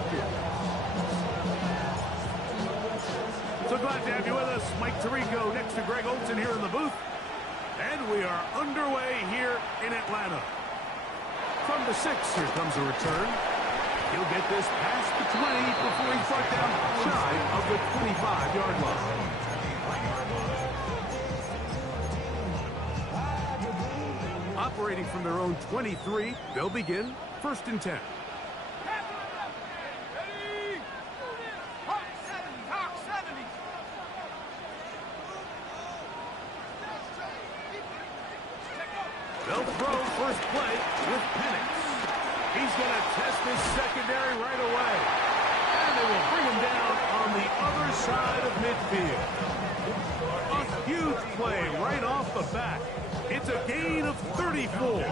Falcons. So glad to have you with us. Mike Tirico next to Greg Olson here in the booth. And we are underway here in Atlanta. From the 6, here comes a return. He'll get this past the 20 before he's brought down shy of the 25-yard line. Operating from their own 23, they'll begin 1st and 10. They'll throw first play with Penix. He's going to test this secondary right away. And they will bring him down on the other side of midfield. A huge play right off the bat. It's a gain of 34.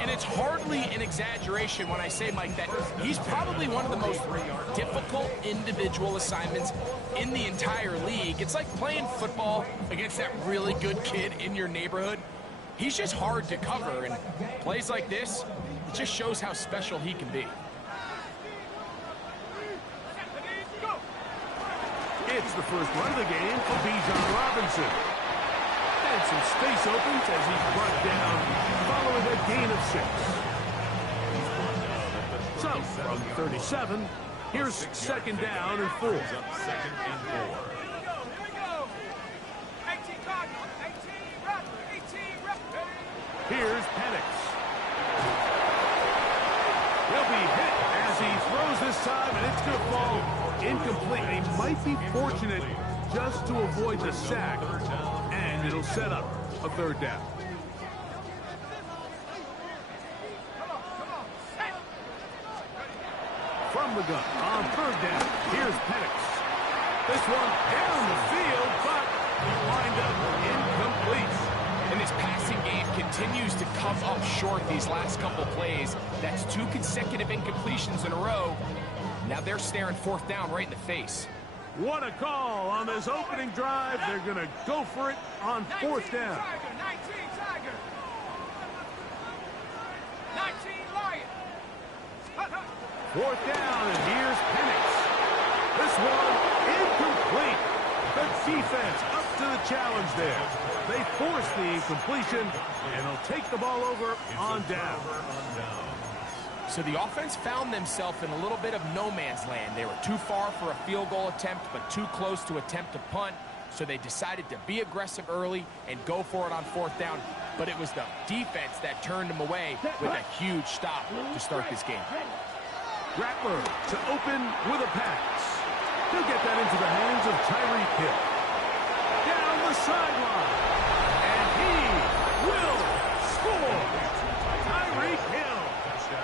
And it's hardly an exaggeration when I say, Mike, that he's probably one of the most difficult individual assignments in the entire league. It's like playing football against that really good kid in your neighborhood. He's just hard to cover, and plays like this, it just shows how special he can be. It's the first run of the game for Bijan Robinson. And some space opens as he's brought down following a gain of 6. So, from 37, here's 2nd down and 4. Here's Penix. He'll be hit as he throws this time, and it's going to fall incomplete. He might be fortunate just to avoid the sack, and it'll set up a 3rd down. From the gun on 3rd down, here's Penix. This one down the field, but lined up incomplete. And this passing game continues to come up short these last couple plays. That's 2 consecutive incompletions in a row. Now they're staring 4th down right in the face. What a call on this opening drive. They're going to go for it on 4th down. 19 Tiger. 19 Lion. 4th down, and here's Penix. This one incomplete. The defense up to the challenge there. They force the incompletion, and they'll take the ball over on down. So the offense found themselves in a little bit of no man's land. They were too far for a field goal attempt, but too close to attempt a punt. So they decided to be aggressive early and go for it on 4th down. But it was the defense that turned them away with a huge stop to start this game. Rattler to open with a pass. He'll get that into the hands of Tyreek Hill. Down the sideline. And he will score. Tyreek Hill.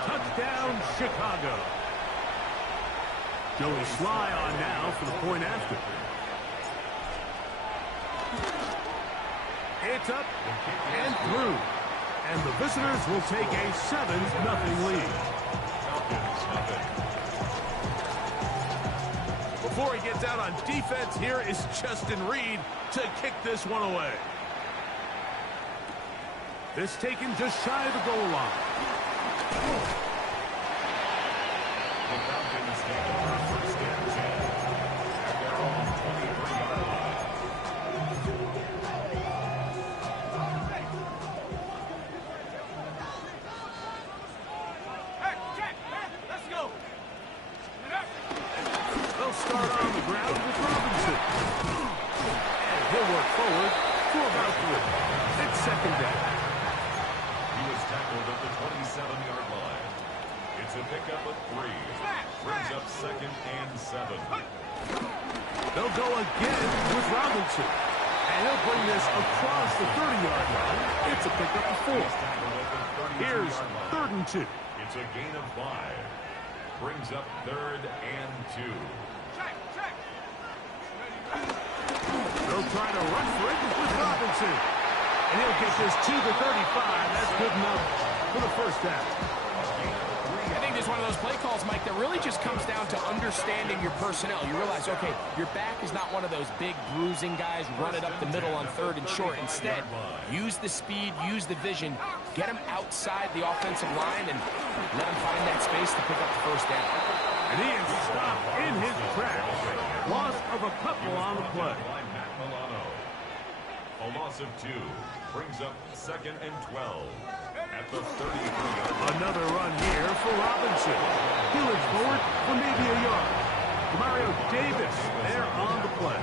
Touchdown, Chicago. Joey Sly on now for the point after. It's up and through. And the visitors will take a 7-0 lead. Before he gets out on defense, here is Justin Reed to kick this one away. This taken just shy of the goal line. The Falcons take over 1st and 10 at their own 23-yard line. Hey, Jack, let's go. They'll start on the ground with Robinson. And he'll work forward to about 3. It's 2nd down. He was tackled at the 27-yard line. It's a pickup of 3. Brings up 2nd and 7. They'll go again with Robinson. And he'll bring this across the 30-yard line. It's a pickup of 4. Here's 3rd and 2. It's a gain of 5. Brings up 3rd and 2. They'll try to run for it with Robinson. And he'll get this to the 35. That's good enough for the 1st down. I think this is one of those play calls, Mike, that really just comes down to understanding your personnel. You realize, okay, your back is not one of those big bruising guys, run it up the middle on 3rd and short. Instead, use the speed, use the vision, get them outside the offensive line, and let them find that space to pick up the 1st down. And he is stopped in his tracks. Loss of a couple on the play. A loss of 2 brings up 2nd and 12 at the 33. Another run here for Robinson. He looks forward for maybe a yard. Mario Davis there on the play.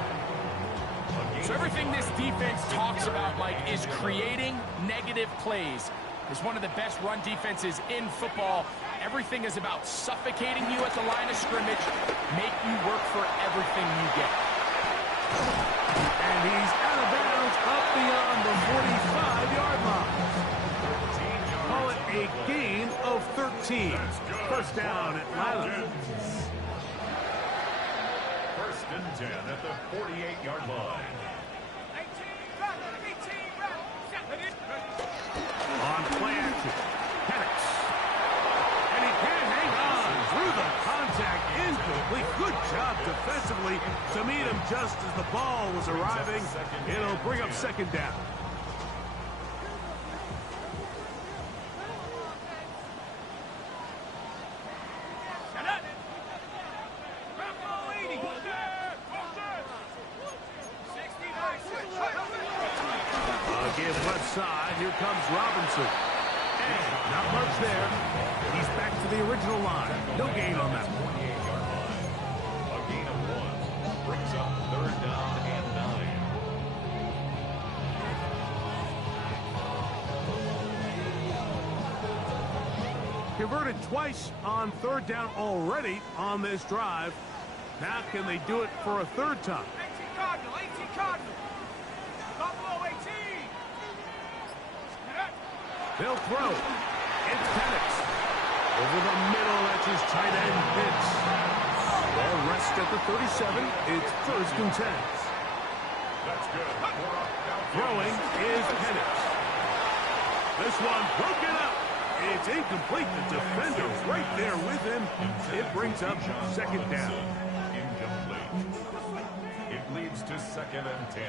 So everything this defense talks about, Mike, is creating negative plays. It's one of the best run defenses in football. Everything is about suffocating you at the line of scrimmage, make you work for everything you get. And he's out of bounds up beyond the 45-yard line. Call it a gain of 13. First down, Atlanta. First and 10 at the 48-yard line. On play action, Penix. And he can't hang on through the contact, incomplete. Good job defensively to meet him just as the ball was arriving. It'll bring up second down. Give left side. Here comes Robinson. And not much there. He's back to the original line. No gain on that. 48-yard line. A gain of 1 brings up 3rd down and 9. Converted twice on 3rd down already on this drive. Now can they do it for a 3rd time? 18 Cardinal, 18 Cardinal. Buffalo 18. They'll throw. It's Penix. Over the middle, that's his tight end, Pitts. Ball rests at the 37. It's 1st and 10. That's good. Throwing is Penix. This one broken up. It's incomplete. The defender right there with him. It brings up second down. Incomplete. It leads to 2nd and 10.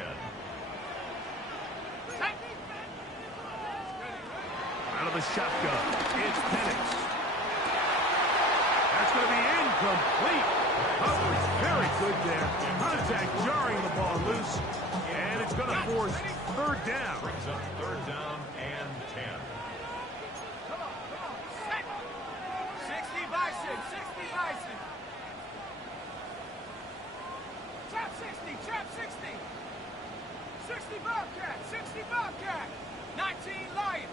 Out of the shotgun, it's Penix. That's going to be incomplete. Coverage very good there. Contact jarring the ball loose. And it's going to force 3rd down. Brings up 3rd down and 10. 60 Bison, 60 Bison. Trap 60, trap 60. 60 Bobcat, 60 Bobcat. 19 Lion.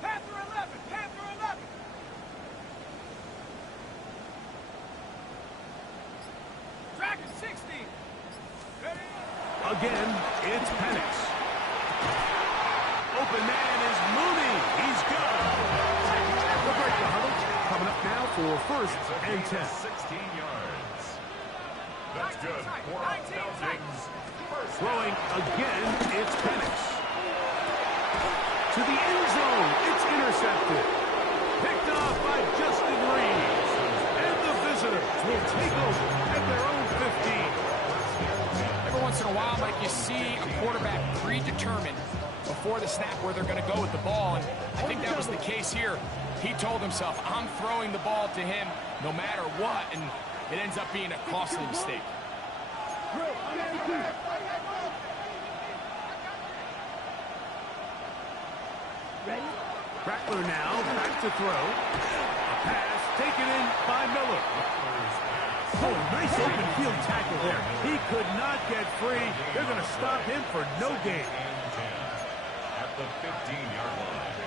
Panther 11, Panther 11. Dragon 60. Again, it's Penix. Open man is Mooney. He's gone. The break the huddle. Coming up now for 1st and 10. 16 yards. That's good. For Falcons. Throwing again, it's Penix. To the end zone, it's intercepted. Picked off by Justin Reeves. And the visitors will take over at their own 15. Every once in a while, Mike, you see a quarterback predetermined before the snap where they're going to go with the ball, and I think that was the case here. He told himself, I'm throwing the ball to him no matter what, and it ends up being a costly mistake. Rattler now back to throw. A pass taken in by Miller. Oh, nice open field tackle there. He could not get free. They're going to stop him for no gain. At the 15-yard line.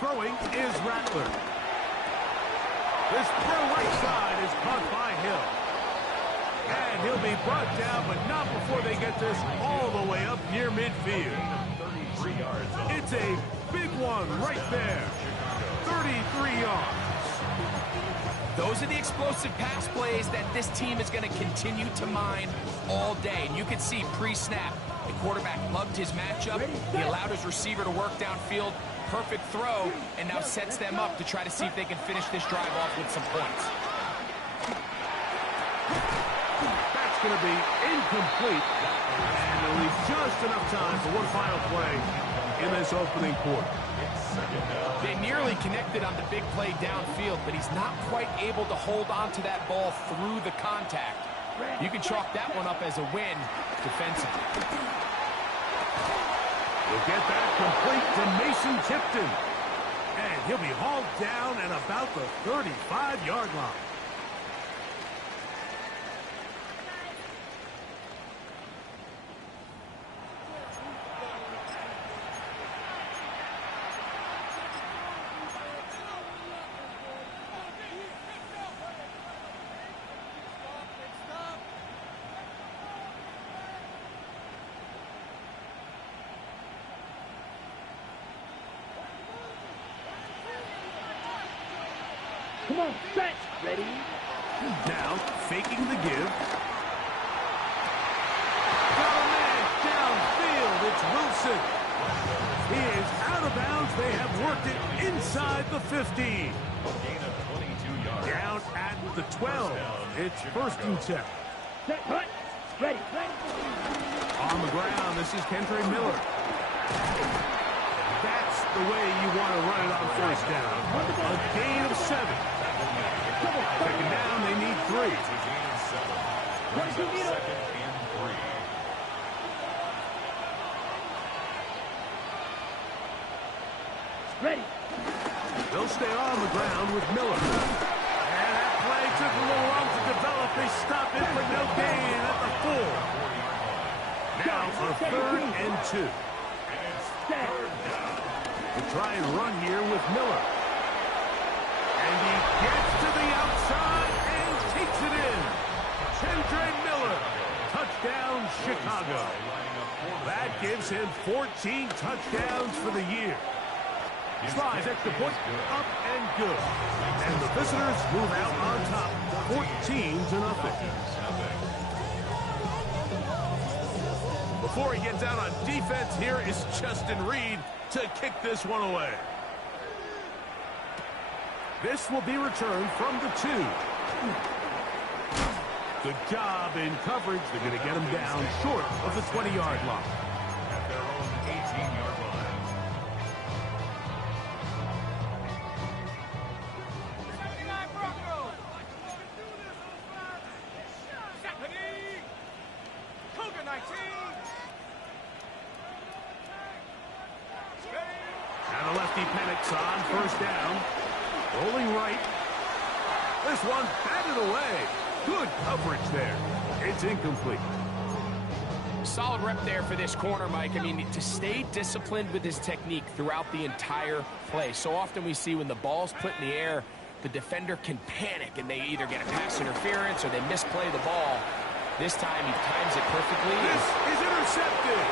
Throwing is Rattler. This throw right side is caught by Hill. And he'll be brought down, but not before they get this all the way up near midfield. 33 yards. It's a big one right there. 33 yards. Those are the explosive pass plays that this team is going to continue to mine all day. And you can see pre-snap, the quarterback loved his matchup. He allowed his receiver to work downfield. Perfect throw, and now sets them up to try to see if they can finish this drive off with some points. That's going to be incomplete. And they'll leave just enough time for one final play. in this opening quarter. They nearly connected on the big play downfield, but he's not quite able to hold on to that ball through the contact. You can chalk that one up as a win defensively. We'll get that complete to Mason Tipton. And he'll be hauled down at about the 35-yard line. Come on, set. Ready? Now, faking the give. Got a man downfield. It's Wilson. He is out of bounds. They have worked it inside the 15. Gain of 22 yards. Down at the 12. It's 1st and 10. Set, hut. Ready. On the ground, this is Kendre Miller. That's the way you want to run it on 1st down. A gain of 7. 2nd down, they need 3. It's a gain of 7. Brings up 2nd and 3. Ready. They'll stay on the ground with Miller. And that play took a little long to develop. They stop it for no gain at the 4. Now for 3rd and 2. To try and run here with Miller. And he gets to the outside and takes it in. Kendre Miller. Touchdown, Chicago. That gives him 14 touchdowns for the year. Slides extra point, up and good. And the visitors move out on top, 14-0. Before he gets out on defense, here is Justin Reed to kick this one away. This will be returned from the 2. Good job in coverage. They're going to get him down short of the 20-yard line. At their own 18-yard line. And the lefty Penix on 1st down. Rolling right. This one batted away. Good coverage there. It's incomplete. Solid rep there for this corner, Mike. I mean, to stay disciplined with his technique throughout the entire play. So often we see when the ball's put in the air, the defender can panic and they either get a pass interference or they misplay the ball. This time he times it perfectly. This is intercepted.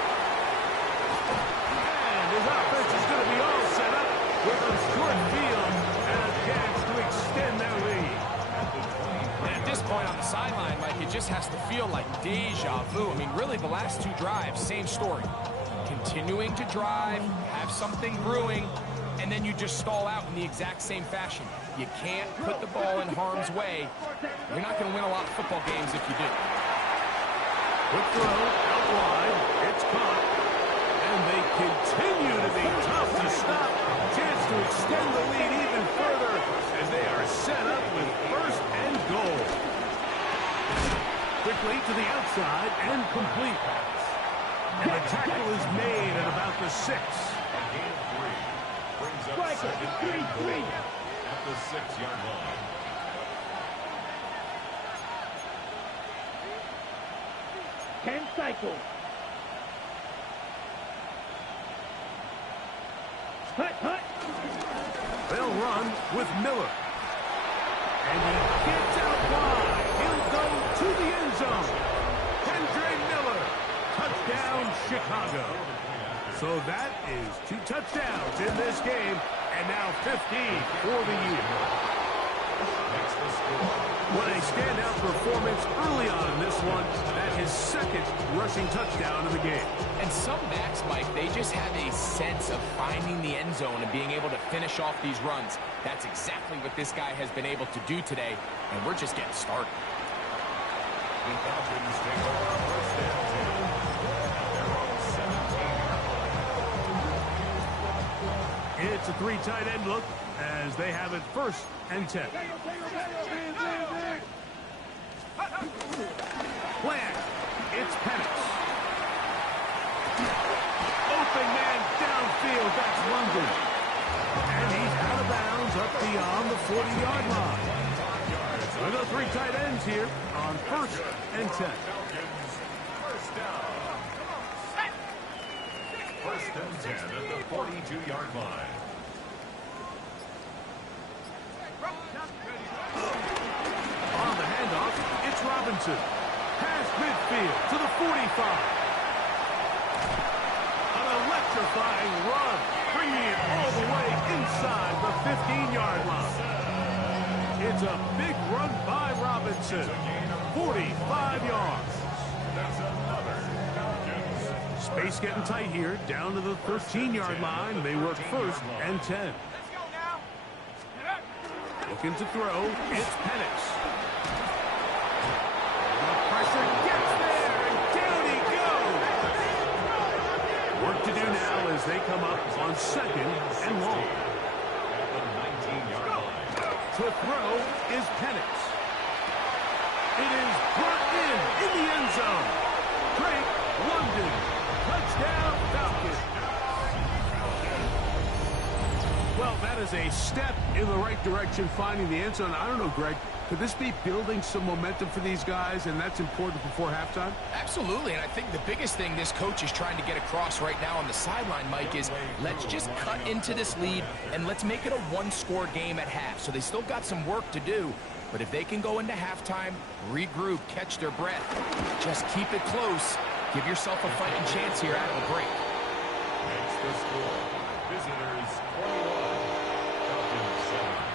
And his offense is going to be all set up with a short field and a chance to extend their lead. And at this point on the sideline, Mike, it just has to feel like deja vu. I mean, really, the last 2 drives, same story. Continuing to drive, have something brewing, and then you just stall out in the exact same fashion. You can't put the ball in harm's way. You're not going to win a lot of football games if you do. Quick throw, out wide, it's caught. And they continue to be tough to stop. Chance to extend the lead even further as they are set up with 1st and goal. Quickly to the outside and complete. And the tackle is made at about the 6. A gain of 3. Brings up 2nd and 3 at the 6-yard line. Can cycle. Hut. They'll run with Miller. And he gets out wide. He'll go to the end zone. Kendre Miller. Touchdown, Chicago. So that is 2 touchdowns in this game. And now 15 for the year. Makes the score. What a standout performance early on in this one. That his 2nd rushing touchdown of the game. And some backs, Mike, they just have a sense of finding the end zone and being able to finish off these runs. That's exactly what this guy has been able to do today, and we're just getting started. The Falcons take over 1st and 10. At their own 17-yard line. It's a 3 tight end look as they have it 1st and 10. Flag. It's Penix. Open man downfield. That's London. And he's out of bounds up beyond the 40-yard line. We've got 3 tight ends here on 1st and 10. First down. 1st and 10 at the 42-yard line. On the handoff, it's Robinson. Past midfield to the 45. An electrifying run, bringing it all the way inside the 15-yard line. It's a big run by Robinson. 45 yards. That's another Falcons. Space getting tight here, down to the 13-yard line. They work 1st and 10. Let's go now. Looking to throw, it's Penix. The pressure gets there, and down he goes. Work to do now as they come up on 2nd and long. At the 19-yard line. To throw is Penix. It is brought in the end zone. Drake London. Touchdown, Falcons. Well, that is a step in the right direction, finding the end zone. I don't know, Greg. Could this be building some momentum for these guys, and that's important before halftime? Absolutely, and I think the biggest thing this coach is trying to get across right now on the sideline, Mike, is let's just cut into this lead and let's make it a one-score game at half. So they still got some work to do, but if they can go into halftime, regroup, catch their breath, just keep it close, give yourself a fighting chance here out of the break. Makes the score. Visitors 21. Falcons 7.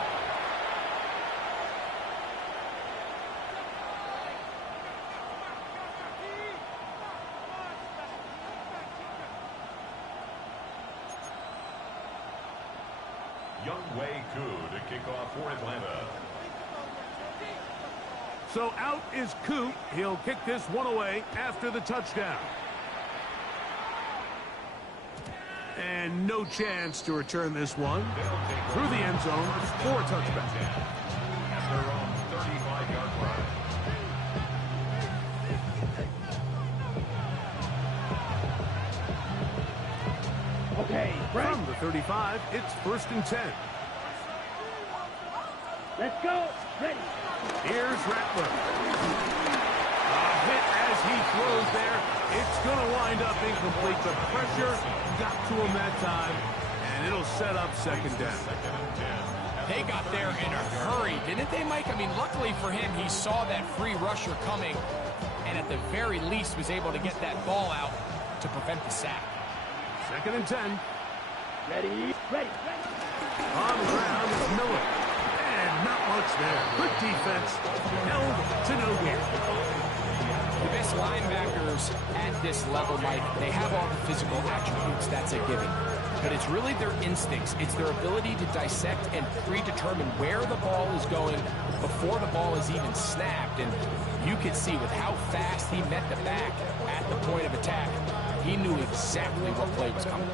Young Wei Koo to kick off for Atlanta. So out is Coop. He'll kick this one away after the touchdown. And no chance to return this one through the end zone for a touchback. At their own 35-yard line. Okay, From the 35, it's 1st and 10. Let's go. Ready. Here's Rattler. A hit as he throws there. It's going to wind up incomplete. The pressure got to him that time, and it'll set up 2nd down. They got there in a hurry, didn't they, Mike? I mean, luckily for him, he saw that free rusher coming, and at the very least was able to get that ball out to prevent the sack. 2nd and 10. Ready. Ready. On the ground is Miller. And not much there. Good defense. Held to no gain. The best linebackers at this level, Mike, they have all the physical attributes. That's a given. But it's really their instincts. It's their ability to dissect and predetermine where the ball is going before the ball is even snapped. And you can see with how fast he met the back at the point of attack, he knew exactly what play was coming.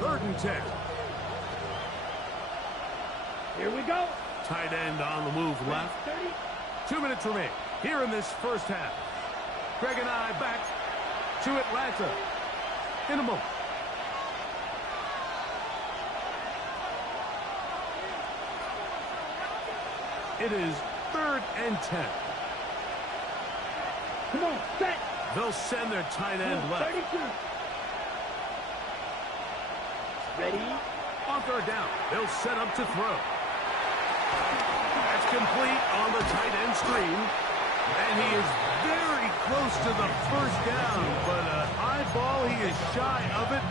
3rd and 10. Here we go. Tight end on the move left. 30. 2 minutes remain here in this 1st half. Greg and I back to Atlanta in a moment. It is 3rd and 10. Come on, set. They'll send their tight end left. 32. Ready. On 3rd down, they'll set up to throw. That's complete on the tight end screen. And he is very close to the 1st down, but an high ball, he is shy of it.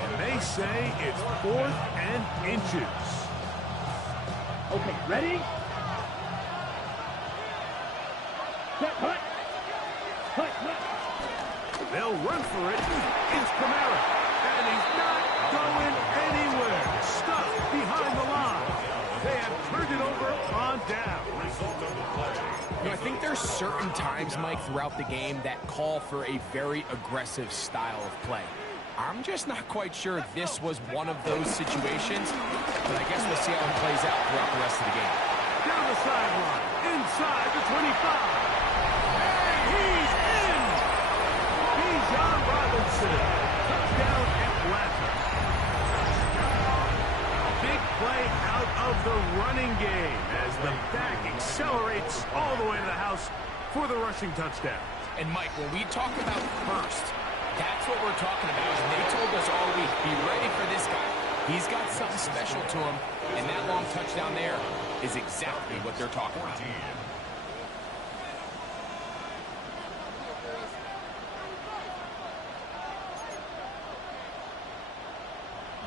And they say it's 4th and inches. Okay, ready. Set, hut. Hut, hut. They'll run for it. It's Kamara. And he's not going anywhere. Stuck behind the line. They have turned it over on down. You know, I think there's certain times, Mike, throughout the game that call for a very aggressive style of play. I'm just not quite sure this was one of those situations, but I guess we'll see how it plays out throughout the rest of the game. Down the sideline, inside the 25. And he's in! Bijan Robinson. Touchdown, Atlanta. Big play out of the running game as the back accelerates all the way to the house for the rushing touchdown. And Mike, when we talk about burst, that's what we're talking about. And they told us all week, be ready for this guy. He's got something special to him, and that long touchdown there is exactly what they're talking about.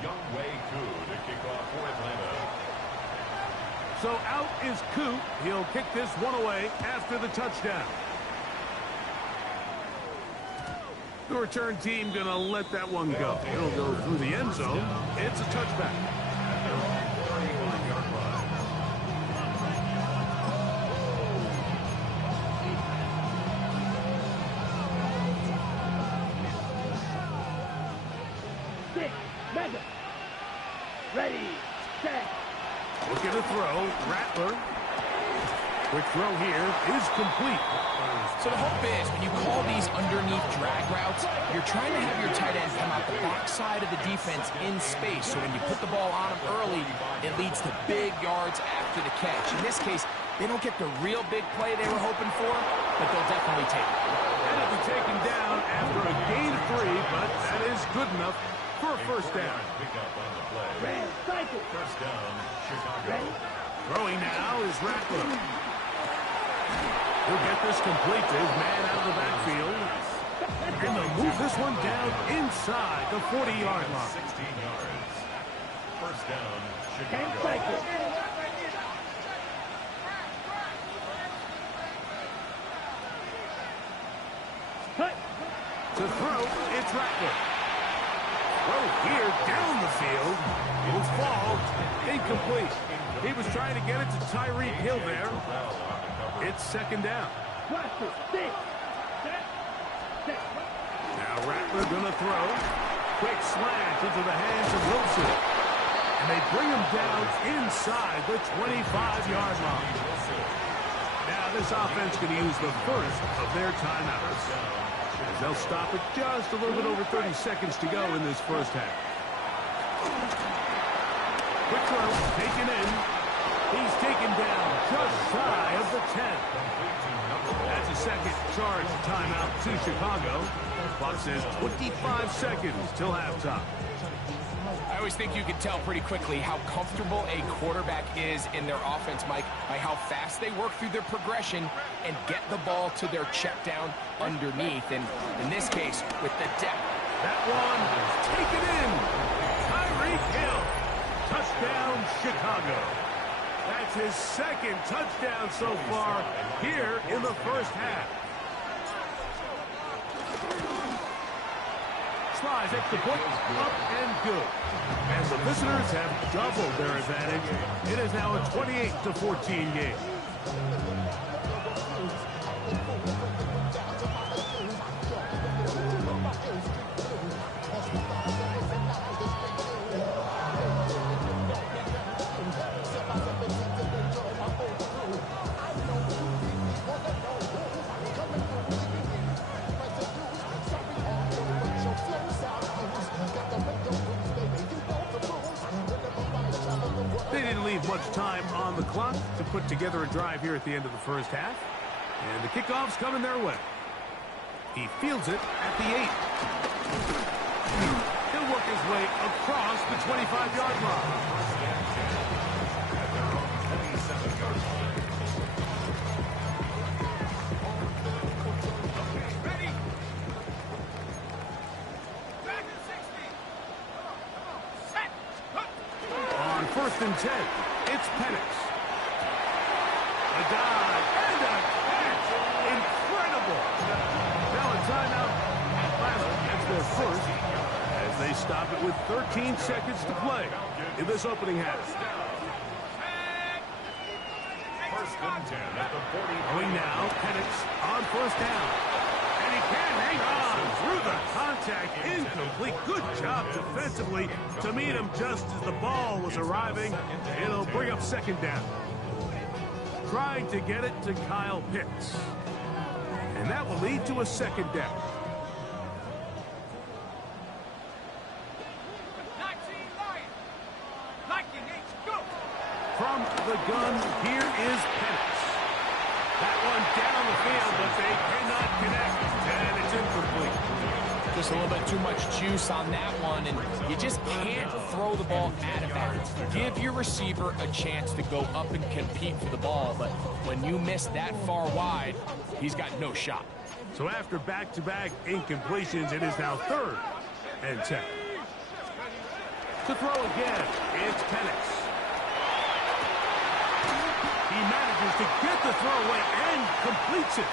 Young Wei Koo to kick off for Atlanta. So out is Koo. He'll kick this one away after the touchdown. The return team going to let that one go. It'll go through the end zone. It's a touchback. They're on the 31-yard line. Six, mega. Ready, set. Looking to throw. Rattler. Quick throw here is complete. So the hope is, when you call these underneath drag routes, you're trying to have your tight end come out the backside of the defense in space. So when you put the ball on him early, it leads to big yards after the catch. In this case, they don't get the real big play they were hoping for, but they'll definitely take it. And it'll be taken down after a gain of 3, but that is good enough for a first down. Pick up on the play. Red cycle. First down, Chicago. Throwing now is Rattler. He'll get this complete to his man out of the backfield. And they'll move this one down inside the 40-yard line. 16 yards. First down, Ten Chicago. cycle. Cut. To throw, it's Rattler. Throw here down the field. It'll fall. Incomplete. He was trying to get it to Tyreek Hill there. It's second down. Cluster. Six. Set. Set. Now Rattler gonna throw. Quick slant into the hands of Wilson. And they bring him down inside the 25-yard line. Now this offense can use the first of their timeouts. As they'll stop it just a little bit over 30 seconds to go in this first half. Quick throw, taken in. He's taken down just shy of the 10. That's a second charge timeout to Chicago. Clock says 25 seconds till halftime. I always think you can tell pretty quickly how comfortable a quarterback is in their offense, Mike, by how fast they work through their progression and get the ball to their check down underneath. And in this case, with the depth. That one is taken in. Tyreek Hill. Touchdown, Chicago. That's his second touchdown so far here in the first half. Slides extra point, up and good. As the visitors have doubled their advantage, it is now a 28-14 game. They didn't leave much time on the clock to put together a drive here at the end of the first half. And the kickoff's coming their way. He fields it at the 8. He'll work his way across the 25-yard line. Ready. Back to 60. Set. On first and 10, it's Penix. A dive and a catch. Incredible. Now a timeout. Atlanta gets their first as they stop it with 13 seconds to play in this opening half. First and 10 at the 40. Going now, Penix on first down. And he can't hang on through the contact. Incomplete. Good job defensively to meet him just as the ball was arriving. It'll bring up second down. Trying to get it to Kyle Pitts. And that will lead to a second down. 19 Lions. Lightning H, go. From the gun, here is Penix. That one down the field, but they cannot connect, and it's incomplete. Just a little bit too much juice on that one, and you just can't throw the ball out of bounds. Give your receiver a chance to go up and compete for the ball, but when you miss that far wide, he's got no shot. So after back-to-back incompletions, it is now 3rd and 10. To throw again, it's Penix. He manages to get the throw away and completes it.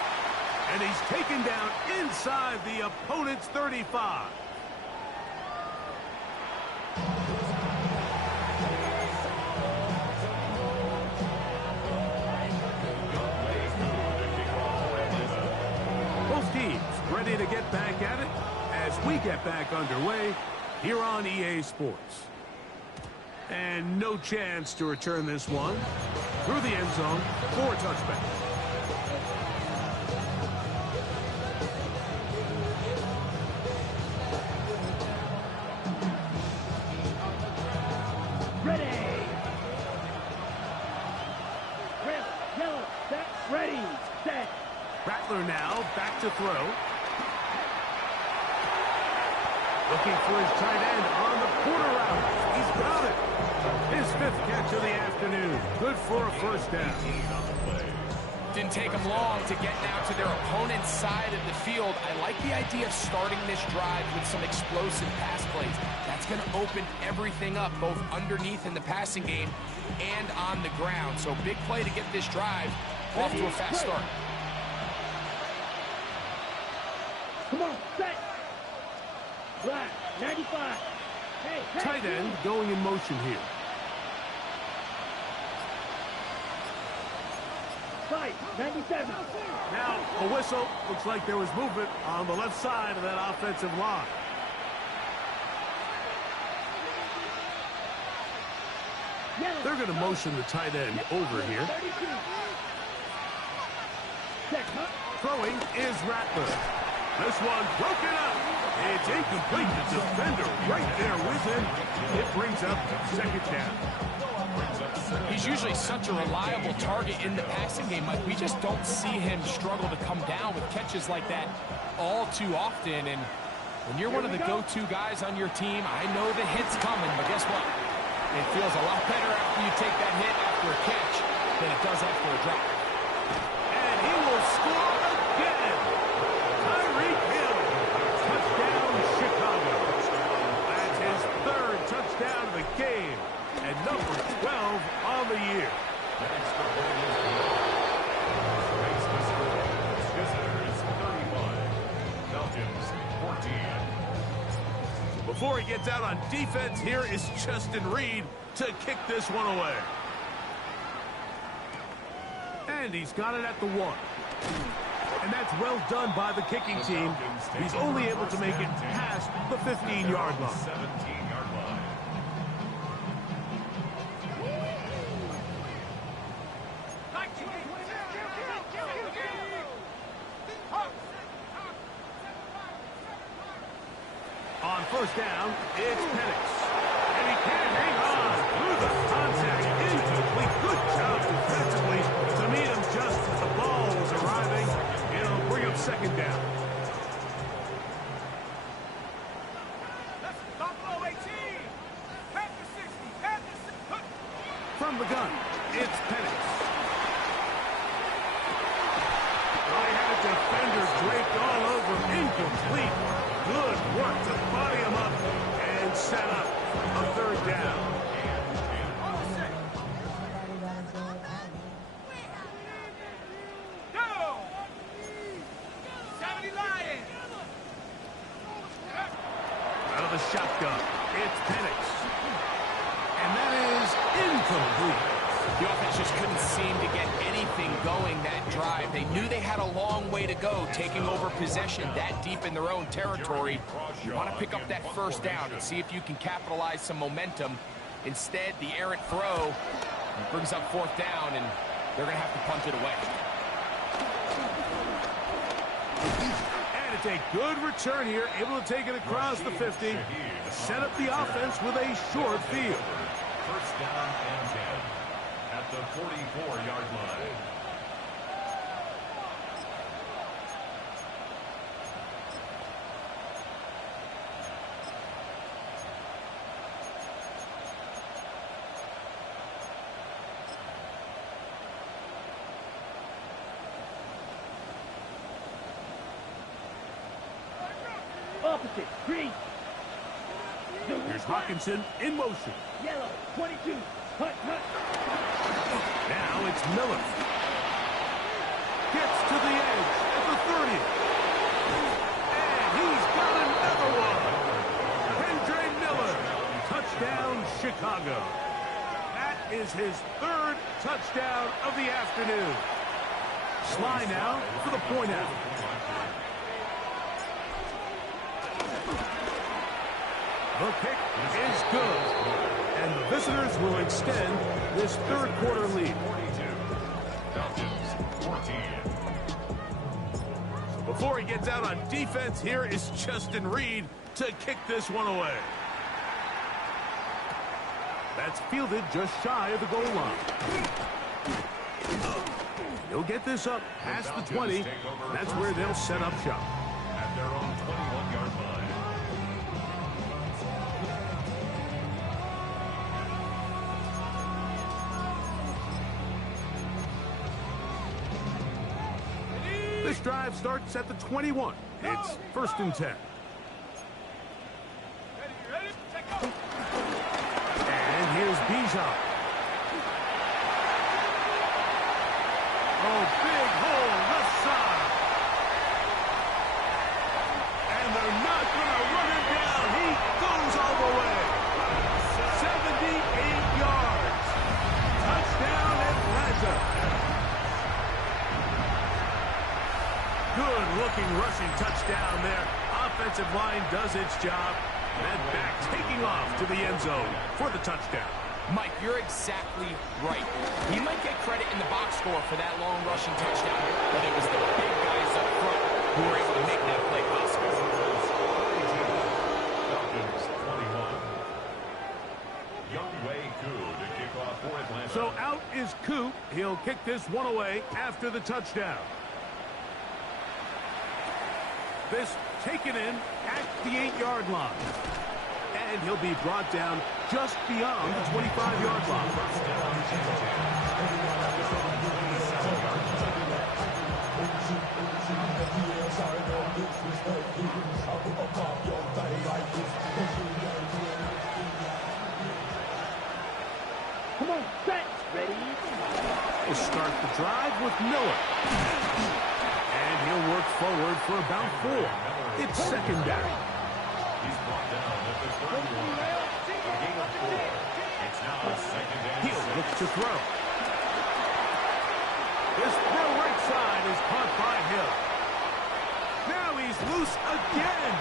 And he's taken down inside the opponent's 35. Both teams ready to get back at it as we get back underway here on EA Sports. And no chance to return this one through the end zone for a touchback. Rattler now back to throw. Looking for his tight end on the quarter route. He's got it. His 5th catch of the afternoon. Good for a first down. Didn't take them long to get now to their opponent's side of the field. I like the idea of starting this drive with some explosive pass plays. That's going to open everything up, both underneath in the passing game and on the ground. So big play to get this drive off to a fast start. Come on, set. Black, 95. Hey, Tight end going in motion here. Fight, 97. Now, a whistle. Looks like there was movement on the left side of that offensive line. They're going to motion the tight end over here. Throwing is Rattler. This one broken up. It's incomplete. The defender right there with him. It brings up second down. He's usually such a reliable target in the passing game, Mike. We just don't see him struggle to come down with catches like that all too often. And when you're one of the go-to guys on your team, I know the hit's coming, but guess what? It feels a lot better after you take that hit after a catch than it does after a drop. And he will score again. Tyreek Hill. Touchdown, Chicago. That's his 3rd touchdown of the game. And number 12 on the year. Before he gets out on defense, here is Justin Reed to kick this one away. And he's got it at the 1. And that's well done by the kicking team. He's only able to make it past the 15-yard line. 17-yard line. On first down, it's Penix. And he can't hang on through the contact. Incomplete. Good job defensively to meet him just as the ball was arriving. It'll bring up second down. Buffalo 18. Panther 60. Panther 60. From the gun, it's Penix. Oh, he had a defender draped all over. Incomplete. Good work to body him up and set up a 3rd down. Go! 70 Lions. Out of the shotgun, it's Penix. And that is incomplete. The offense just couldn't seem to get any anything going that drive. They knew they had a long way to go, taking over possession that deep in their own territory. You want to pick up that first down and see if you can capitalize some momentum. Instead, the errant throw brings up fourth down, and they're going to have to punt it away. And it's a good return here, able to take it across the 50, set up the offense with a short field. First down and 10 at the 44-yard line. Opposite, green. Here's Hawkinson in motion. Yellow, 22. Hunt, hunt. Now it's Miller. Gets to the edge at the 30. And he's got another one. Andre Miller. Touchdown, Chicago. That is his third touchdown of the afternoon. Sly now for the point out. The kick is good. And the visitors will extend this third quarter lead. 42. Falcons, 14. So before he gets out on defense, here is Justin Reed to kick this one away. That's fielded just shy of the goal line. He'll get this up past the 20. That's where they'll set up shop. At their own 21-yard line. This drive starts at the 21. It's first and 10. And here's Bijan. Oh, big hole left side. And they're not going to run him down. He goes all the way. 78 yards. Touchdown Atlanta. Good-looking rushing touchdown there. Offensive line does its job. And back taking off to the end zone for the touchdown. Mike, you're exactly right. He might get credit in the box score for that long rushing touchdown, but it was the big guys up front who were able to make that play possible. Falcons, 21. Young Wei Koo to kick off for Atlanta. So out is Coop. He'll kick this one away after the touchdown. This taken in at the 8-yard line. And he'll be brought down just beyond the 25-yard line. Come on, set. Ready? We'll start the drive with Miller. And he'll work forward for about 4. It's second down. He's brought down at the 31. A gain of 4. It's now second and He'll 6. look to throw. His throw right side is caught by Hill. Now he's loose again.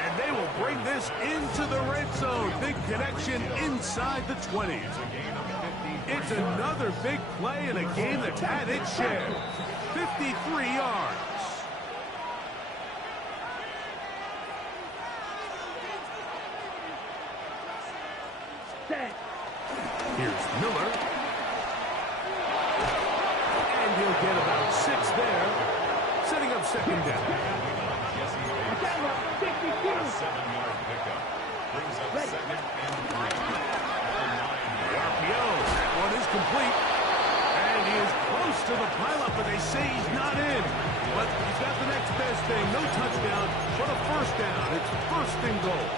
And they will bring this into the red zone. Big connection inside the 20. It's another big play in a game that's had its share. 53 yards. Set. Here's Miller. And he'll get about 6 there. Setting up second down. Down, 52. A 7-yard pickup. Brings up second and 3. The RPO. That one is complete. And he is close to the pileup, but they say he's not in. But he's got the next best thing. No touchdown, but a first down. It's first and goal.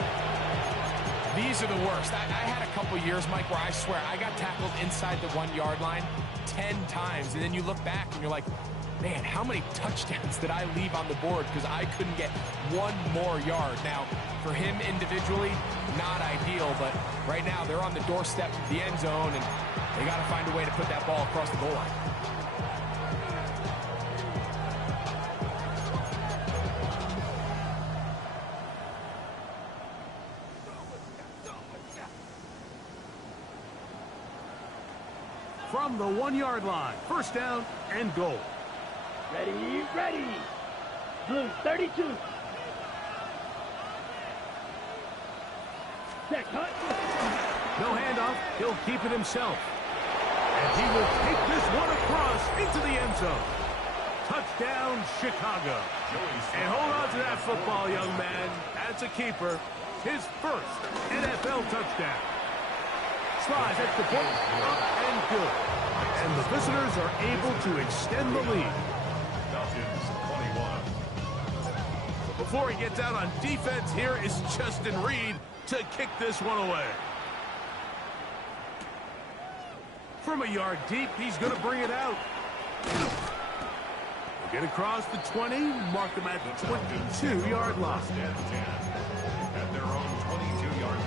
These are the worst. I had a couple years, Mike, where I swear I got tackled inside the 1-yard line 10 times. And then you look back and you're like, man, how many touchdowns did I leave on the board because I couldn't get one more yard? Now, for him individually, not ideal, but right now they're on the doorstep of the end zone, and they got to find a way to put that ball across the goal line. from the 1 yard line. First down and goal. Ready, ready. Blue 32. Set cut. No handoff. He'll keep it himself. And he will take this one across into the end zone. Touchdown, Chicago. And hold on to that football, young man. That's a keeper. His first NFL touchdown. Slides at the point, up and good. And the visitors are able to extend the lead. Falcons 21. Before he gets out on defense, here is Justin Reed to kick this one away. From a yard deep, he's going to bring it out. We'll get across the 20, mark them at the 22-yard line. First and 10 at their own 22-yard line.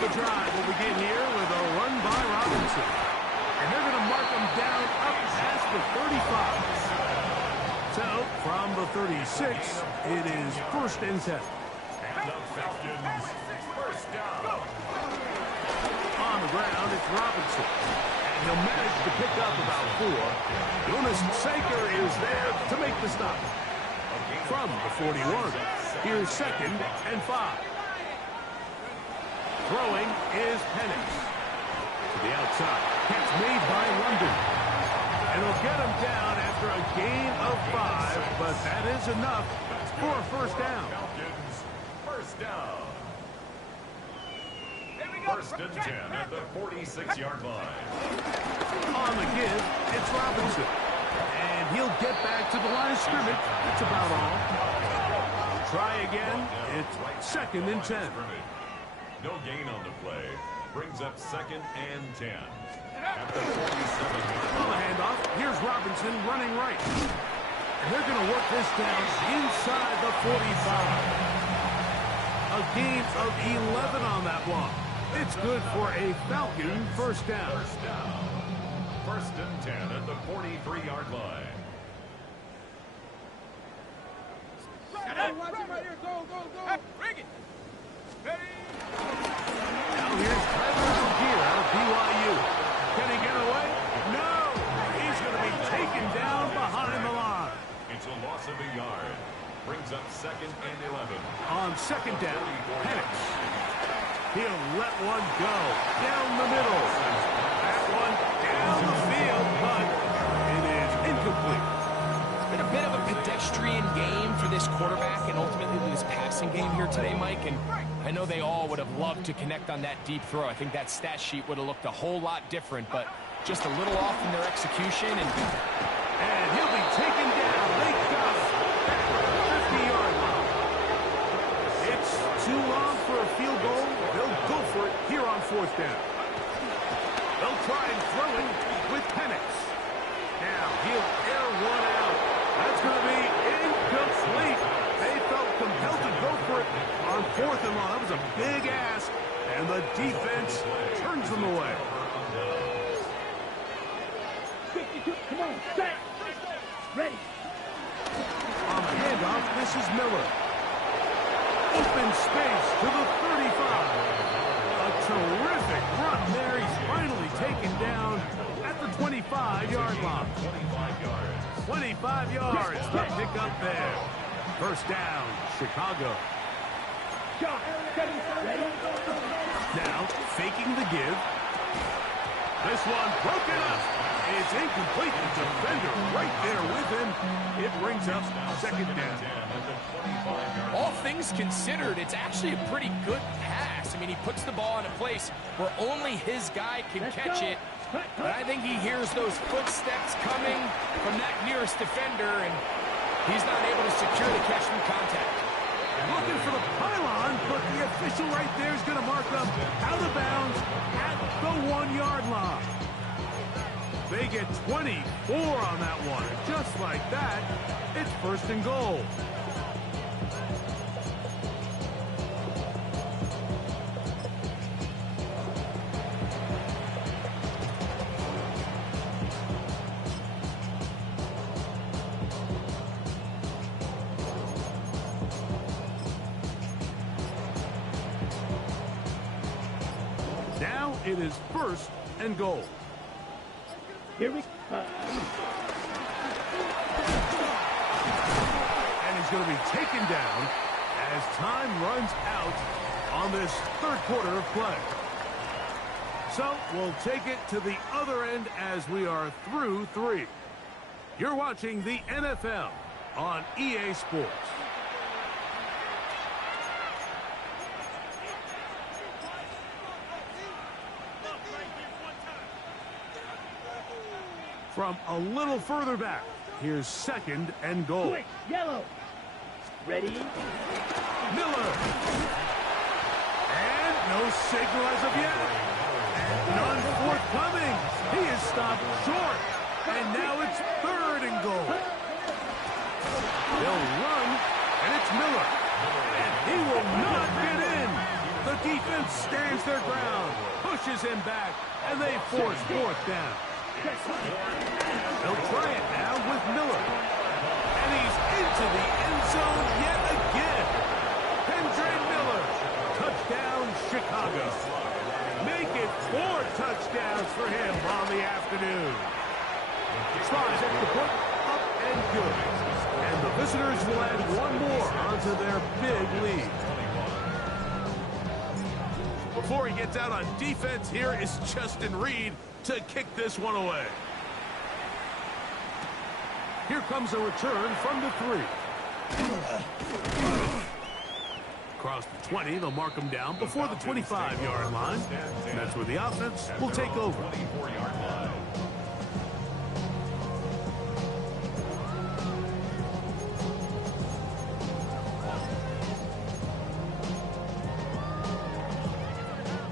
The drive will begin here with a run by Robinson. And they're going to mark him down up past the 35. So, from the 36, it is first and 10. And the Falcons, first down. On the ground, it's Robinson. And he'll manage to pick up about 4. Jonas Saker is there to make the stop. From the 41, here's second and 5. Throwing is Penix. To the outside. Catch made by London. And he'll get him down after a gain of 5, but that is enough for a first down. Falcons, first down. First and 10 at the 46-yard line. On the give, it's Robinson. And he'll get back to the line of scrimmage. That's about all. Try again. It's second and 10. No gain on the play. Brings up second and 10. At the 47. On the handoff, here's Robinson running right. And they're going to work this down inside the 45. A gain of 11 on that one. It's good for a Falcon first down. First down. First and 10 at the 43-yard line. Bring it. Now here's Tyler here out of BYU. Can he get away? No! He's going to be taken down behind the line. It's a loss of a yard. Brings up second and 11. On second down, Penix. He'll let one go down the middle. That one down the field, but it is incomplete. It's been a bit of a pedestrian game for this quarterback and ultimately this passing game here today, Mike. And I know they all would have loved to connect on that deep throw. I think that stat sheet would have looked a whole lot different, but just a little off in their execution. And he'll be taken down. They got it. Back at the 50-yard line. It's too long for a field goal. They'll go for it here on fourth down. They'll try and throw it with Penix. Now he'll air one out. That's going to be incomplete. They felt compelled to go for it on fourth and long. That was a big ask, and the defense turns them away. 52, come on, set. Ready. On the handoff, this is Miller. Open space to the 35. A terrific run there. He's finally taken down at the 25-yard line. 25 yards. 25 yards, the pickup there. First down, Chicago. Shot. Ready. Now, faking the give. This one broken up. It's incomplete. The defender right there with him. It brings up second down. all things considered, it's actually a pretty good pass. I mean, he puts the ball in a place where only his guy can catch it. But I think he hears those footsteps coming from that nearest defender, and he's not able to secure the catch from contact. Looking for the pylon, but the official right there is going to mark up out of bounds at the 1 yard line. They get 24 on that one. Just like that, it's first and goal. it is 1st and goal. Here we And he's going to be taken down as time runs out on this 3rd quarter of play. So we'll take it to the other end as we are through 3. You're watching the NFL on EA Sports. From a little further back, here's 2nd and goal. quick, yellow. Ready? Miller. And no signal as of yet. And none forthcoming. He is stopped short. And now it's 3rd and goal. They'll run, and it's Miller. And he will not get in. The defense stands their ground, pushes him back, and they force 4th down. They'll try it now with Miller. And he's into the end zone yet again. Kendra Miller. Touchdown, Chicago. Make it 4 touchdowns for him on the afternoon. Tries at the point, up and good. And the visitors will add 1 more onto their big lead. Before he gets out on defense, here is Justin Reed to kick this one away. Here comes a return from the 3. Across the 20, they'll mark him down before the 25-yard line. And that's where the offense will take over. 24-yard line.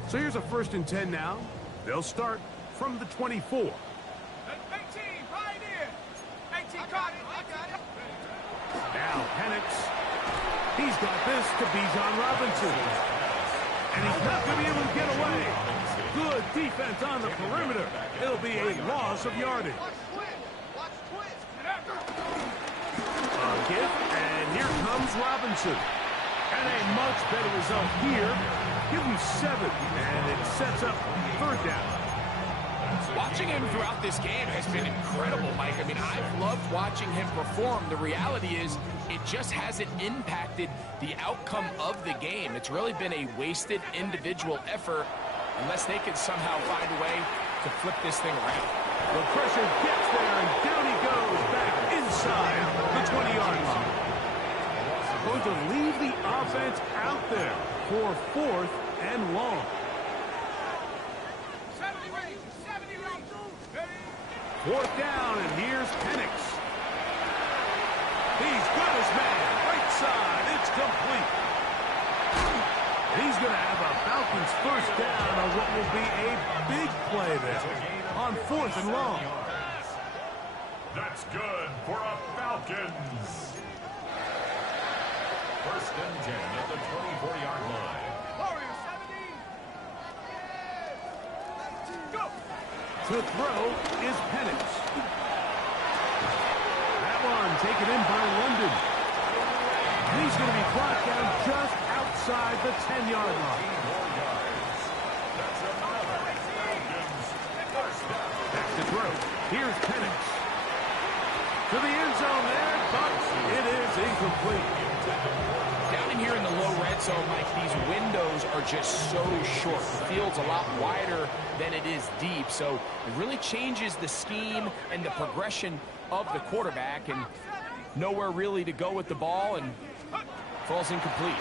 So here's a 1st and 10 now. They'll start from the 24. 18, right in. 18, caught it. Now Penix. He's got this to Bijan Robinson. And he's not going to be able to get away. Good defense on the perimeter. It'll be a loss of yardage. A gift, and here comes Robinson. And a much better result here. Give him 7, and it sets up 3rd down. Watching him throughout this game has been incredible, Mike. I mean, I've loved watching him perform. The reality is it just hasn't impacted the outcome of the game. It's really been a wasted individual effort unless they can somehow find a way to flip this thing around. The pressure gets there, and down he goes back inside the 20-yard line. Going to leave the offense out there for 4th and long. 4th down, and here's Penix. He's got his man. Right side. It's complete. He's going to have a Falcons 1st down on what will be a big play there on 4th and long. That's good for a Falcons. 1st and 10 at the 24-yard line. To throw is Penix. That one taken in by London. And he's going to be brought down just outside the 10-yard line. Back to throw. Here's Penix. To the end zone there, but it is incomplete. Down in here in the low red zone, Mike, these windows are just so short. The field's a lot wider than it is deep, so it really changes the scheme and the progression of the quarterback, and nowhere really to go with the ball, and falls incomplete.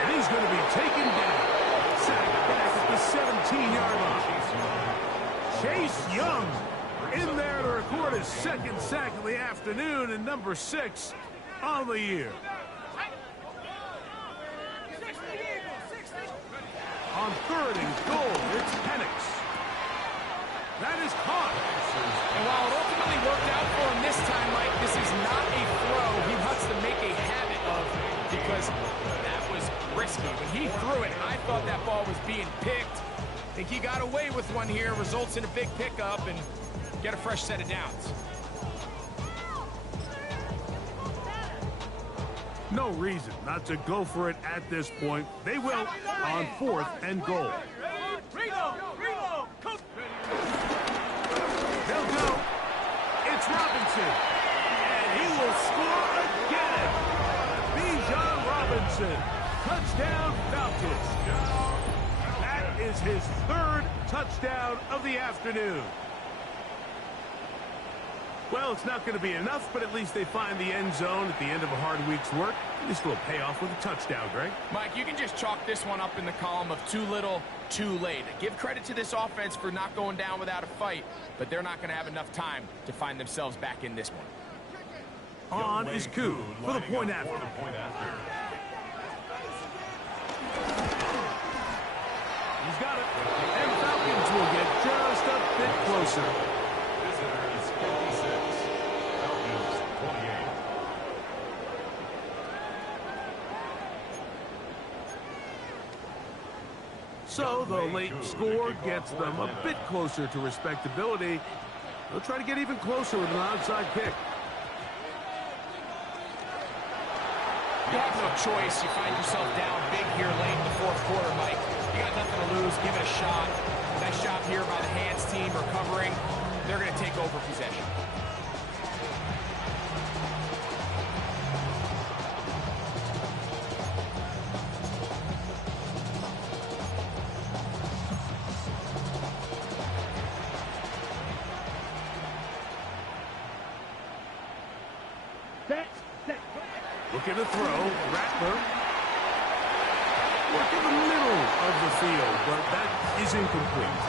And he's going to be taken down. Sacked back at the 17-yard line. Chase Young in there to record his 2nd sack of the afternoon, and number 6 on the year. On 3rd and goal, it's Penix. That is caught. And while it ultimately worked out for him this time, Mike, this is not a throw he wants to make a habit of, because that was risky. When he threw it, I thought that ball was being picked. I think he got away with one here, results in a big pickup, and get a fresh set of downs. No reason not to go for it at this point. They will on 4th and goal. Reload! Coach! They'll go. It's Robinson. And he will score again. Bijan Robinson. Touchdown Falcons. That is his 3rd touchdown of the afternoon. Well, it's not going to be enough, but at least they find the end zone at the end of a hard week's work. At least it'll pay off with a touchdown, Greg. Mike, you can just chalk this one up in the column of too little, too late. Give credit to this offense for not going down without a fight, but they're not going to have enough time to find themselves back in this one. On is Koo for the point after. He's got it. And Falcons will get just a bit closer. Visitors 56. Falcons 28. So the late score gets them a bit closer to respectability. They'll try to get even closer with an onside kick. You have no choice. You find yourself down big here late in the 4th quarter, Mike. You got nothing to lose. Give it a shot. Nice job here by the hands team recovering. They're going to take over possession. Looking to throw. Rattler. Work in the middle of the field, but that is incomplete.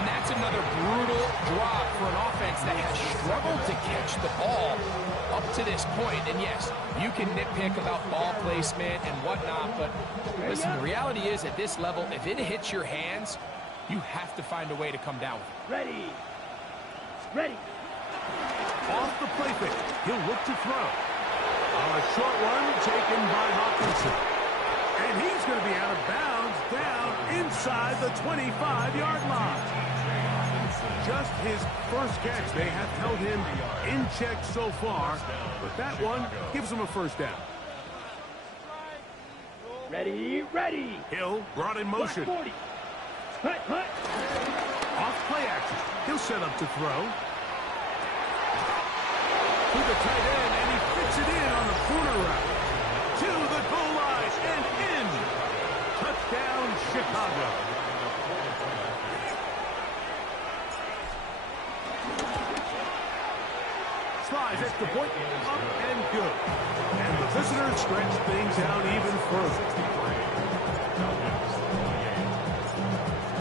And that's another brutal drop for an offense that has struggled to catch the ball up to this point. And yes, you can nitpick about ball placement and whatnot, but listen, the reality is at this level, if it hits your hands, you have to find a way to come down with it. Ready. Off the play fake. He'll look to throw. A short one taken by Hawkinson. And he's going to be out of bounds down inside the 25-yard line. Just his first catch. They have held him in check so far, but that one gives him a first down. Ready. Hill brought in motion. 40. Hut. Off play action. He'll set up to throw. To the tight end, and he fits it in on the corner route. To the goal line and in. Touchdown, Chicago. Slides at the point, up and good. And the visitors stretch things out even further.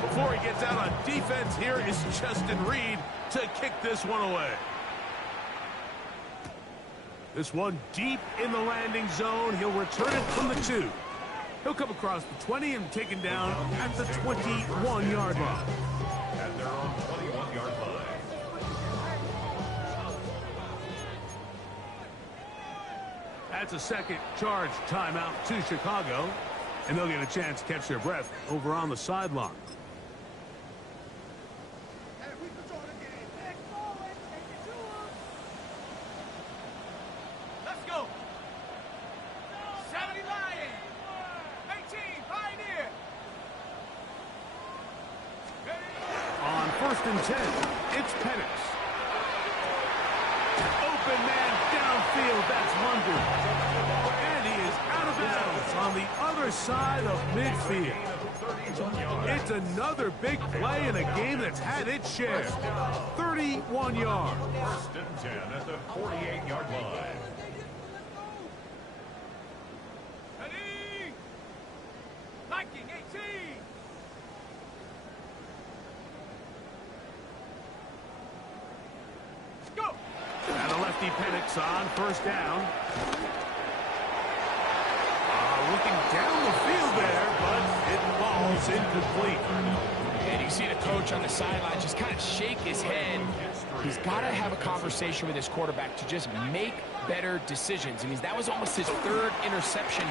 Before he gets out on defense, here is Justin Reed to kick this one away. This one deep in the landing zone. He'll return it from the 2. He'll come across the 20 and taken down at the 21-yard line. At their own 21-yard line. That's a second charge timeout to Chicago. And they'll get a chance to catch their breath over on the sideline. Let's go! 70 Lions! 18 Pioneer! On 1st and 10, it's Penix. Open man downfield, that's London. And he is out of bounds on the other side of midfield. It's another big play in a game that's had its share. 31 yards. 1st and 10 at the 48-yard line. Ready! Viking 18! Go! And a lefty Penix on 1st down. Looking down the field there, but it falls incomplete. And you see the coach on the sideline just kind of shake his head. He's got to have a conversation with his quarterback to just make better decisions. I mean, that was almost his 3rd interception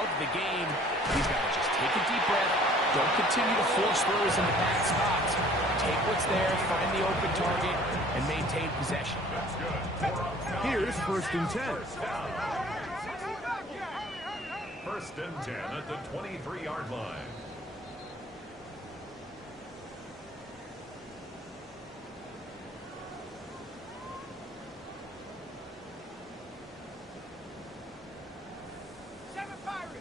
of the game. He's got to just take a deep breath. Don't continue to force throws into bad spots. Take what's there, find the open target, and maintain possession. Here's 1st and 10. First and 10 at the 23-yard line. Seven Pirates.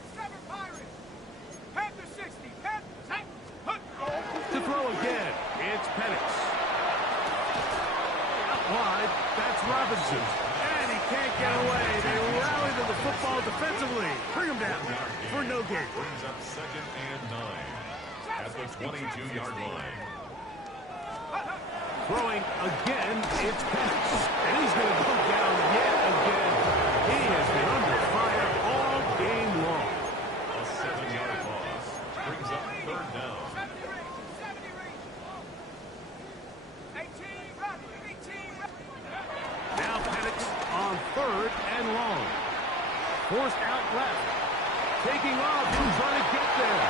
Panther 60. Panthers. Hey, hook. To throw again, it's Penix. Out wide, that's Robinson. And he can't get away. They rally to the football defensively. Bring him down for no gain. Brings up second and 9 at the 22-yard line. Throwing again, it's Penix. And he's going to go down yet again. He has been under fire all game long. A 7-yard loss brings up third down. 70 range. 18 run. Now Penix on third and long. Forced out left. Taking off. He's trying to get there.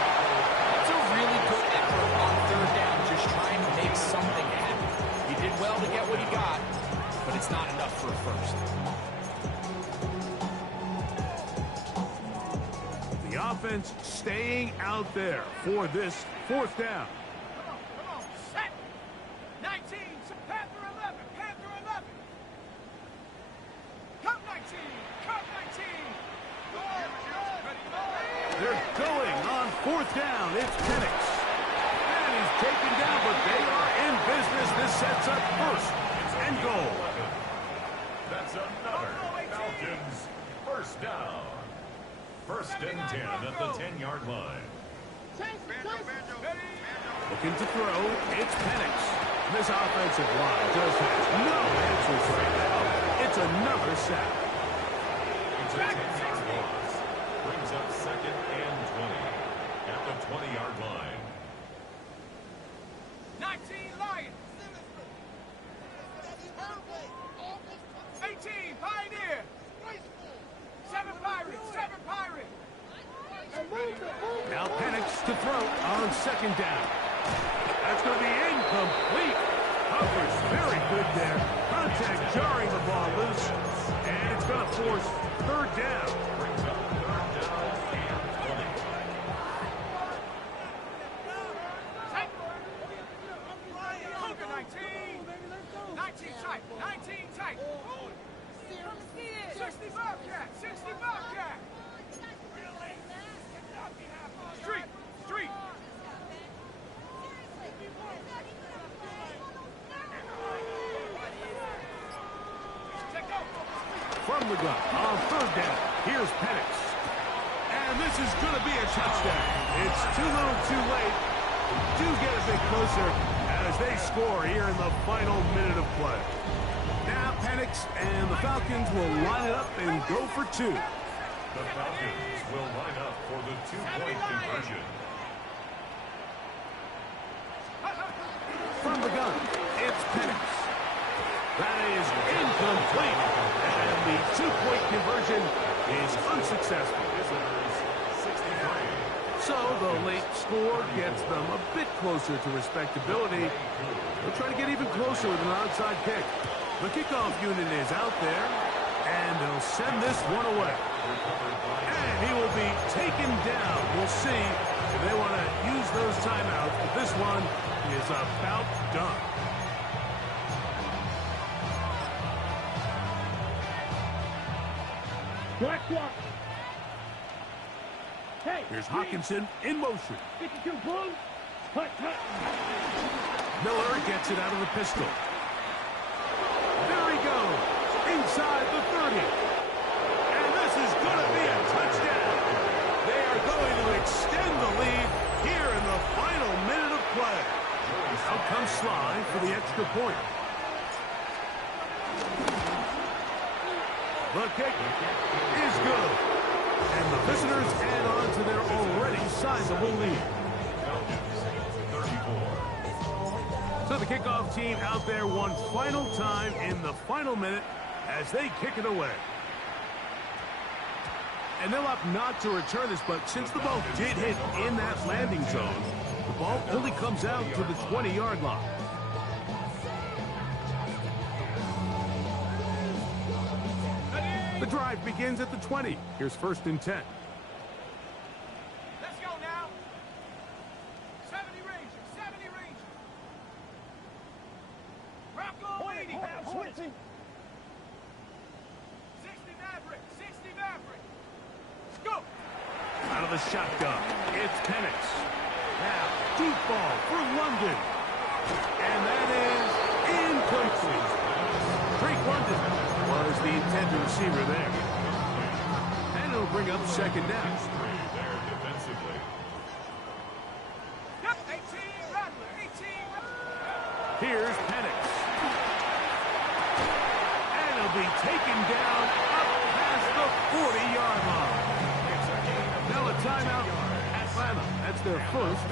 It's a really good effort on third down, just trying to make something happen. He did well to get what he got, but it's not enough for a first. The offense staying out there for this fourth down. Come on. Set. 19. Panther 11. Cut 19. They're going on fourth down. It's Penix. And he's taken down, but they are in business. This sets up first and goal. That's another Falcons first down. First and 10 at the 10-yard line. Looking to throw. It's Penix. This offensive line just has no answers right now. It's another sack. It's a 10-yard loss. Brings up second and 20 at the 20-yard line. 19 Lions. 18 Pioneer. 7 Pirates. Now Penix to throw on second down. That's going to be incomplete. Coverage very good there. Contact jarring the ball loose. And it's going to force third down. Brings up third down and 20. Cougar 19 tight. 60 Bobcat. Street. From the gun on third down. Here's Penix. And this is going to be a touchdown. It's too little too late. Do get a bit closer as they score here in the final minute of play. Now Penix and the Falcons will line it up and go for two. The Falcons will line up for the two-point conversion. From the gun, it's Penix. That is incomplete. And the two-point conversion is unsuccessful. 63. So the late score gets them a bit closer to respectability. They'll try to get even closer with an onside kick. The kickoff unit is out there, and they'll send this one away. And he will be taken down. We'll see if they want to use those timeouts, but this one is about done. Black one. Hey. Here's Hawkinson in motion. 52 blue. Hut. Miller gets it out of the pistol. There he goes, inside the 30. And this is going to be a touchdown. They are going to extend the lead here in the final minute of play. Out comes Sly for the extra point. The kick is good. And the visitors add on to their already sizable lead. So the kickoff team out there one final time in the final minute as they kick it away. And they'll opt not to return this, but since the ball did hit in that landing zone, the ball only comes out to the 20-yard line. The drive begins at the 20. Here's first and 10. the shotgun. It's Penix. Now, deep ball for London. And that is incomplete. Drake London was the intended receiver there. And it'll bring up second down. There defensively. 18, Rattler, 18. Here's Penix. And he'll be taken down up past the 40-yard line. Now a timeout, Atlanta. That's their first.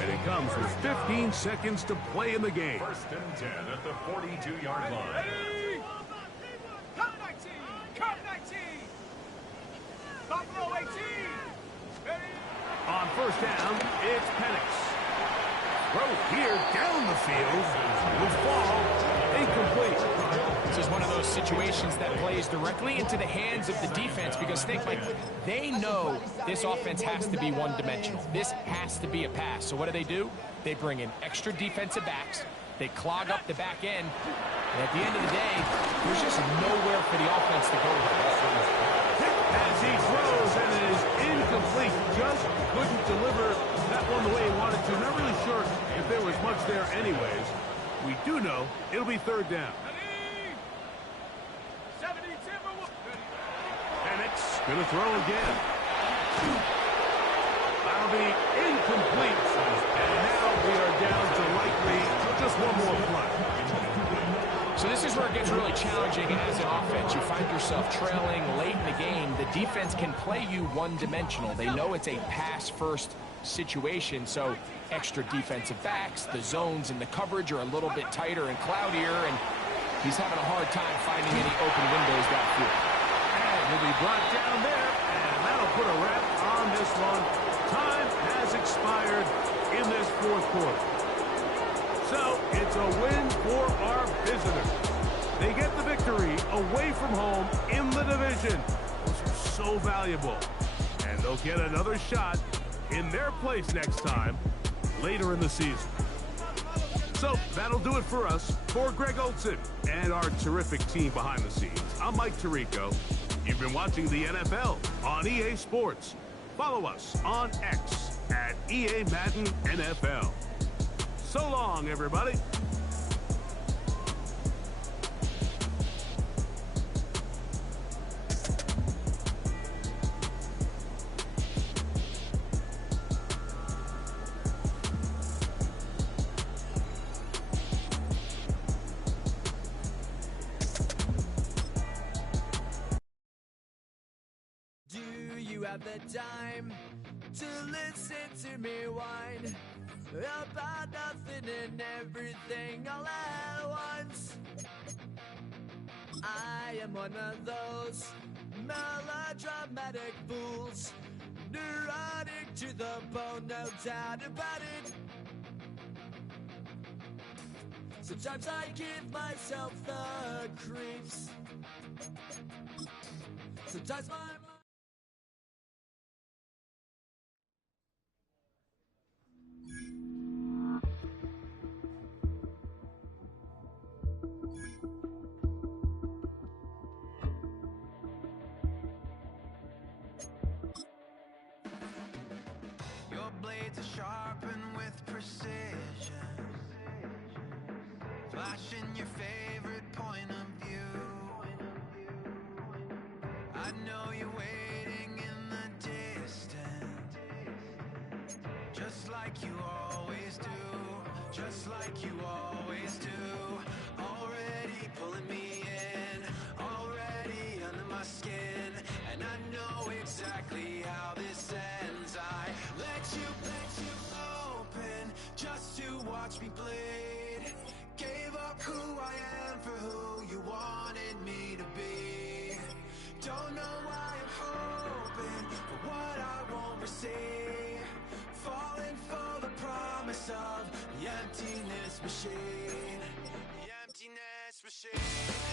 And it comes with 15 seconds to play in the game. First and 10 at the 42-yard line. Ready? Count 19, count 19. Buffalo 18. Ready? On first down, it's Penix. Throw here down the field. Will fall incomplete. This is one of those situations that plays directly into the hands of the defense because, Snake Mike, they know this offense has to be one-dimensional. This has to be a pass. So what do? They bring in extra defensive backs. They clog up the back end. And at the end of the day, there's just nowhere for the offense to go with. As he throws, and it is incomplete. Just couldn't deliver that one the way he wanted to. Not really sure if there was much there anyways. We do know it'll be third down. Ready? 70 Timberwolves. Ready? Penix gonna throw again. That'll be incomplete. And now we are down to likely just one more play. So this is where it gets really challenging as an offense. You find yourself trailing late in the game. The defense can play you one-dimensional. They know it's a pass-first situation, so extra defensive backs, the zones and the coverage are a little bit tighter and cloudier, and he's having a hard time finding any open windows downfield. And he'll be brought down there, and that'll put a wrap on this one. Time has expired in this fourth quarter. So it's a win for our visitors. They get the victory away from home in the division. Those are so valuable. And they'll get another shot in their place next time later in the season. So that'll do it for us. For Greg Olson and our terrific team behind the scenes, I'm Mike Tirico. You've been watching the NFL on EA Sports. Follow us on X at EA Madden NFL. So long, everybody. Do you have the time to listen to me whine about nothing and everything all at once? I am one of those melodramatic fools, neurotic to the bone, no doubt about it. Sometimes I give myself the creeps. Sometimes my blades are sharpened with precision, flashing your favorite point of view. I know you're waiting in the distance, just like you always do, just like you always do. Already pulling me in, already under my skin, and I know exactly how this ends. I let you open just to watch me bleed. Gave up who I am for who you wanted me to be. Don't know why I'm hoping for what I won't receive. Falling for the promise of the emptiness machine. The emptiness machine.